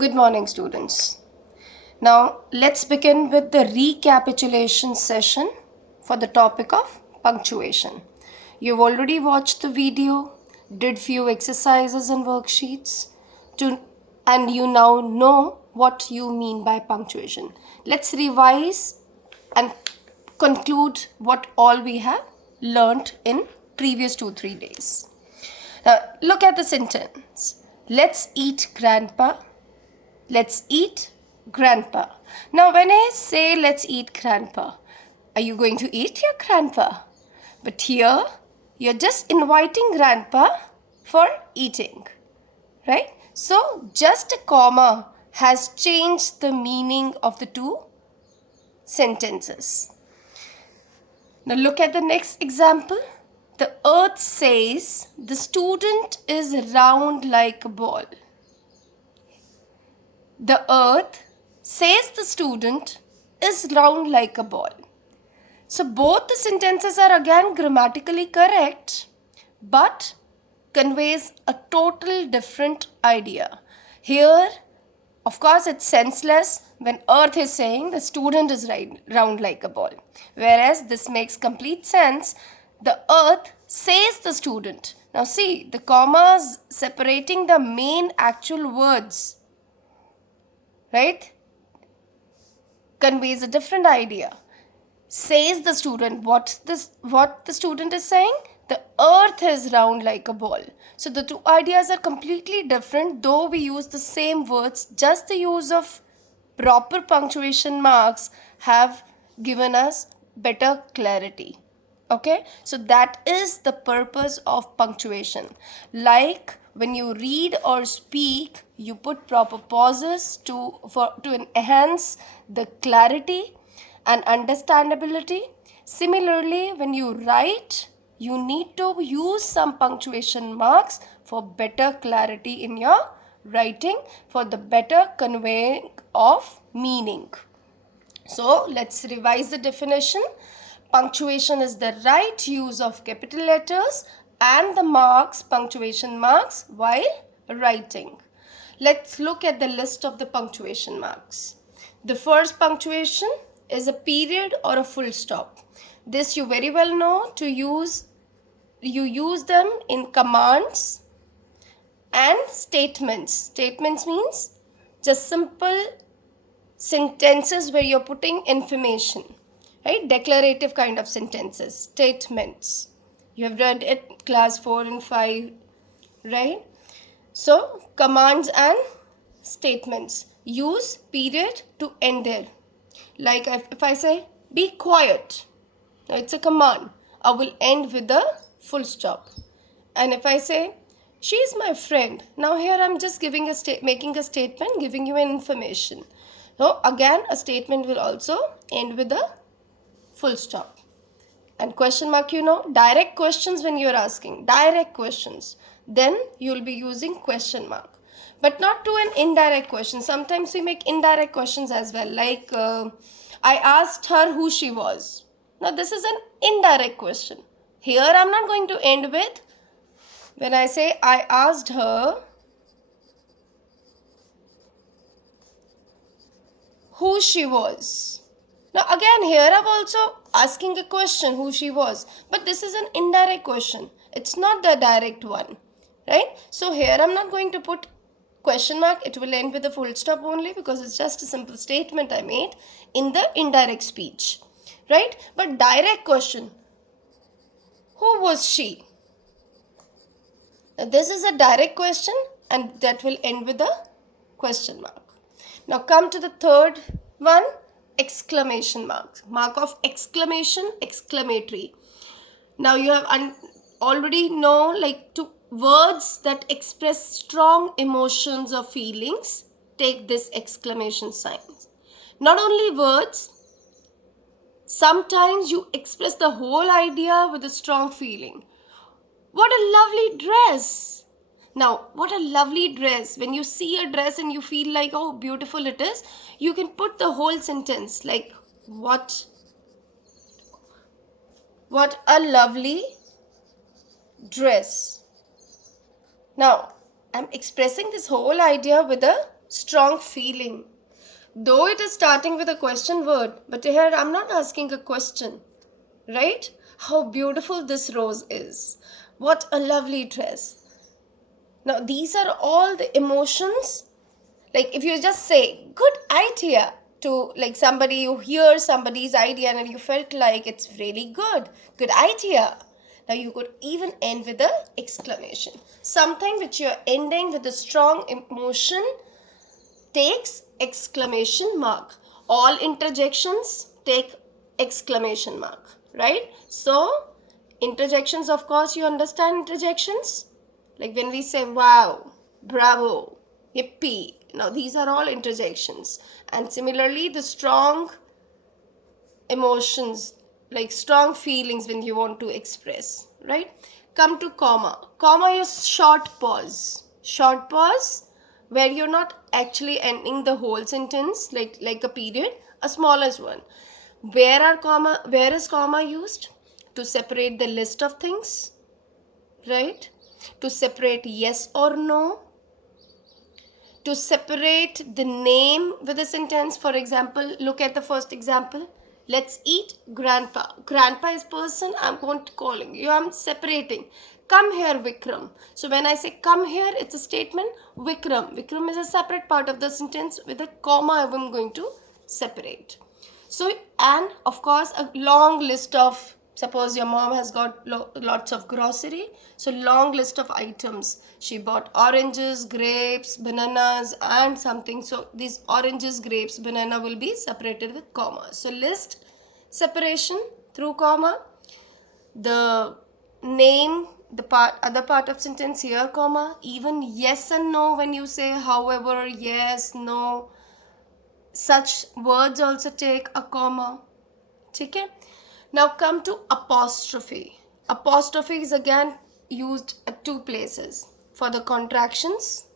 Good morning, students. Now, let's begin with the recapitulation session for the topic of punctuation. You've already watched the video, did few exercises and worksheets, and you now know what you mean by punctuation. Let's revise and conclude what all we have learnt in previous 2-3 days. Now, look at the sentence. Let's eat grandpa. Let's eat grandpa. Now, when I say let's eat grandpa, are you going to eat your grandpa? But here, you're just inviting grandpa for eating, right? So, just a comma has changed the meaning of the two sentences. Now, look at the next example. The earth says the student is round like a ball. The earth says the student is round like a ball. So both the sentences are again grammatically correct, but conveys a total different idea. Here, of course, it's senseless when earth is saying the student is round like a ball. Whereas this makes complete sense. The earth says the student. Now see, the commas separating the main actual words, right, conveys a different idea. Says the student, what the student is saying? The earth is round like a ball. So the two ideas are completely different, though we use the same words. Just the use of proper punctuation marks have given us better clarity. Okay, so that is the purpose of punctuation. Like when you read or speak, you put proper pauses to enhance the clarity and understandability. Similarly, when you write, you need to use some punctuation marks for better clarity in your writing, for the better conveying of meaning. So let's revise the definition. Punctuation is the right use of capital letters and the marks, punctuation marks, while writing. Let's look at the list of the punctuation marks. The first punctuation is a period or a full stop. This you very well know to use. You use them in commands and statements. Statements means just simple sentences where you're putting information. Right? Declarative kind of sentences, statements. You have read it class 4 and 5, right? So, commands and statements. Use period to end there. Like if I say, be quiet. Now it's a command. I will end with a full stop. And if I say, she is my friend. Now here I'm just making a statement, giving you an information. So again, a statement will also end with a full stop. And question mark, direct questions when you're asking, direct questions, then you'll be using question mark. But not to an indirect question. Sometimes we make indirect questions as well. Like, I asked her who she was. Now this is an indirect question. Here I'm not going to end with, when I say I asked her who she was. Now again here I'm also asking a question who she was, but this is an indirect question. It's not the direct one, right? So here I'm not going to put question mark. It will end with a full stop only because it's just a simple statement I made in the indirect speech, right? But direct question, who was she? Now this is a direct question and that will end with a question mark. Now come to the third one. Exclamation marks, mark of exclamation, exclamatory. Now you have already know like two words that express strong emotions or feelings, take this exclamation sign. Not only words, sometimes you express the whole idea with a strong feeling. What a lovely dress! Now, what a lovely dress. When you see a dress and you feel like, oh, beautiful it is, you can put the whole sentence like, what a lovely dress. Now, I'm expressing this whole idea with a strong feeling. Though it is starting with a question word, but here I'm not asking a question, right? How beautiful this rose is. What a lovely dress. Now, these are all the emotions. Like, if you just say, good idea, to like somebody, you hear somebody's idea and you felt like it's really good idea. Now, you could even end with a exclamation. Something which you're ending with a strong emotion takes exclamation mark. All interjections take exclamation mark, right? So, interjections, of course, you understand interjections? Like when we say wow, bravo, yippee. Now, these are all interjections. And similarly, the strong emotions, like strong feelings when you want to express, right? Come to comma. Comma is short pause. Short pause where you're not actually ending the whole sentence like a period, a smallest one. Where is comma used? To separate the list of things, right? To separate yes or no, to separate the name with a sentence. For example, look at the first example. Let's eat grandpa. Grandpa is person, I'm going to calling you, I'm separating. Come here, Vikram. So when I say come here, it's a statement. Vikram is a separate part of the sentence. With a comma, I'm going to separate. So, and of course, a long list of, suppose your mom has got lots of grocery, so long list of items. She bought oranges, grapes, bananas and something. So these oranges, grapes, banana will be separated with comma. So list separation through comma. The name, the other part of sentence here, comma. Even yes and no, when you say however, yes, no, such words also take a comma. Okay? Now come to apostrophe. Apostrophe is again used at two places. For the contractions.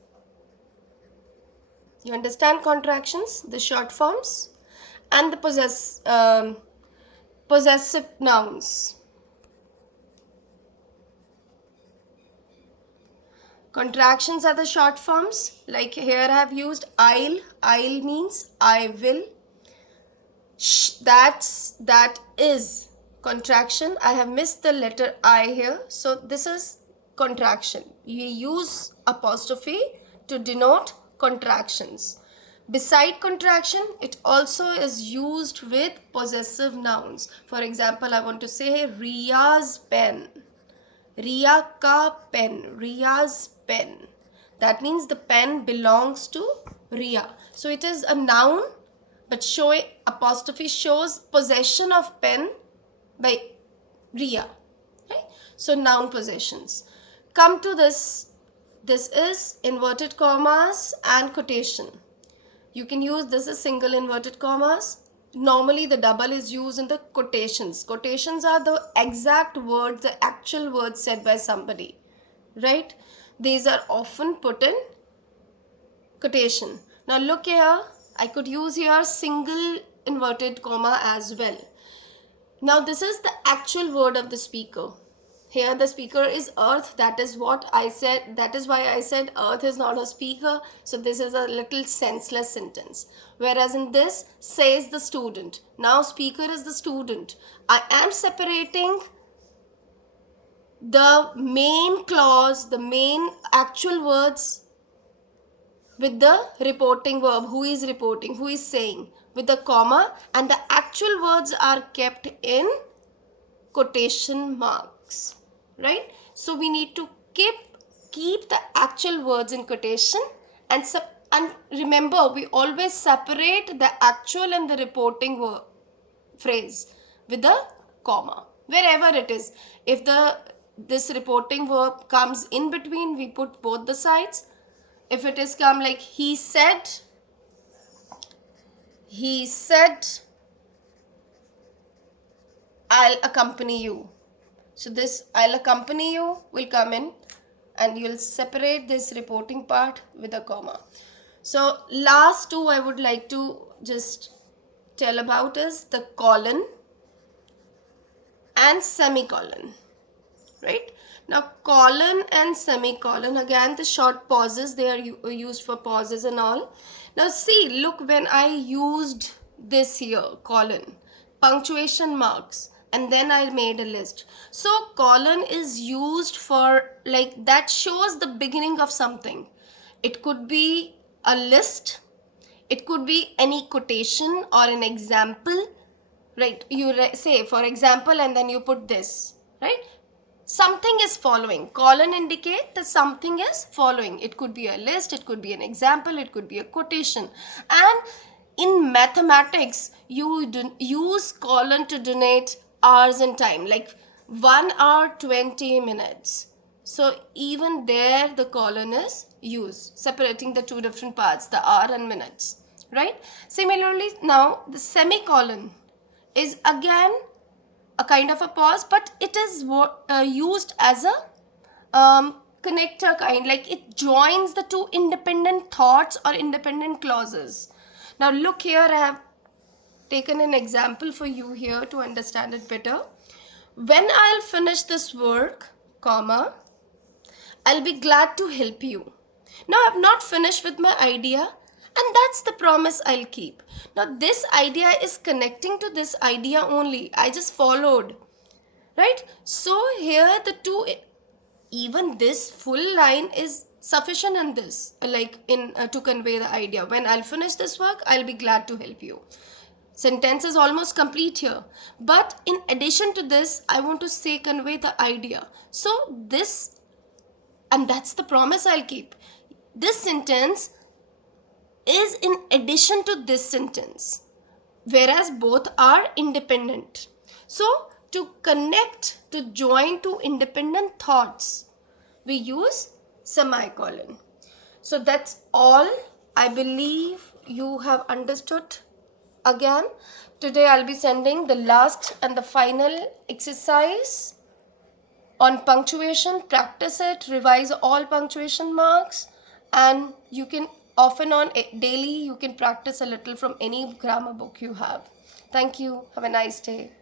You understand contractions? The short forms. And the possessive nouns. Contractions are the short forms. Like here I have used I'll. I'll means I will. That is contraction. I have missed the letter I here. So this is contraction. You use apostrophe to denote contractions. Beside contraction, it also is used with possessive nouns. For example, I want to say Riya's pen. Riya ka pen. Riya's pen. That means the pen belongs to Riya. So it is a noun, but apostrophe shows possession of pen by Riya. Right? So noun possessions. Come to this. This is inverted commas and quotation. You can use this as single inverted commas. Normally the double is used in the quotations. Quotations are the exact words, the actual words said by somebody. Right? These are often put in quotation. Now look here. I could use here single inverted comma as well. Now this is the actual word of the speaker. Here the speaker is earth. That is what I said. That is why I said earth is not a speaker. So this is a little senseless sentence. Whereas in this, says the student. Now speaker is the student. I am separating the main clause, the main actual words with the reporting verb. Who is reporting? Who is saying? With the comma, and the actual words are kept in quotation marks. Right? So we need to keep the actual words in quotation, and remember, we always separate the actual and the reporting phrase with a comma wherever it is. If this reporting verb comes in between, we put both the sides. If it is come like he said I'll accompany you. So this I'll accompany you will come in, and you'll separate this reporting part with a comma. So last two I would like to just tell about is the colon and semicolon. Right? Now colon and semicolon, again the short pauses, they are used for pauses and all. Now see, look, when I used this here, colon, punctuation marks, and then I made a list. So colon is used for, like, that shows the beginning of something. It could be a list, it could be any quotation or an example, right? You say for example and then you put this, right? Something is following. Colon indicate that something is following. It could be a list, it could be an example, it could be a quotation. And in mathematics, you use colon to denote hours and time, like 1 hour 20 minutes. So even there the colon is used, separating the two different parts, the hour and minutes, right? Similarly, now the semicolon is again a kind of a pause, but it is used as a connector kind, like it joins the two independent thoughts or independent clauses. Now look here, I have taken an example for you here to understand it better. When I'll finish this work, comma, I'll be glad to help you. Now I've not finished with my idea, and that's the promise I'll keep. Now this idea is connecting to this idea only. I just followed, right? So here the two, even this full line is sufficient in this, like in to convey the idea. When I'll finish this work, I'll be glad to help you. Sentence is almost complete here. But in addition to this, I want to say convey the idea. So this, and that's the promise I'll keep. This sentence is in addition to this sentence, whereas both are independent. So to connect, to join two independent thoughts, we use semicolon. So that's all. I believe you have understood. Again, today I'll be sending the last and the final exercise on punctuation. Practice it, revise all punctuation marks, and you can off and on daily you can practice a little from any grammar book you have. Thank you. Have a nice day.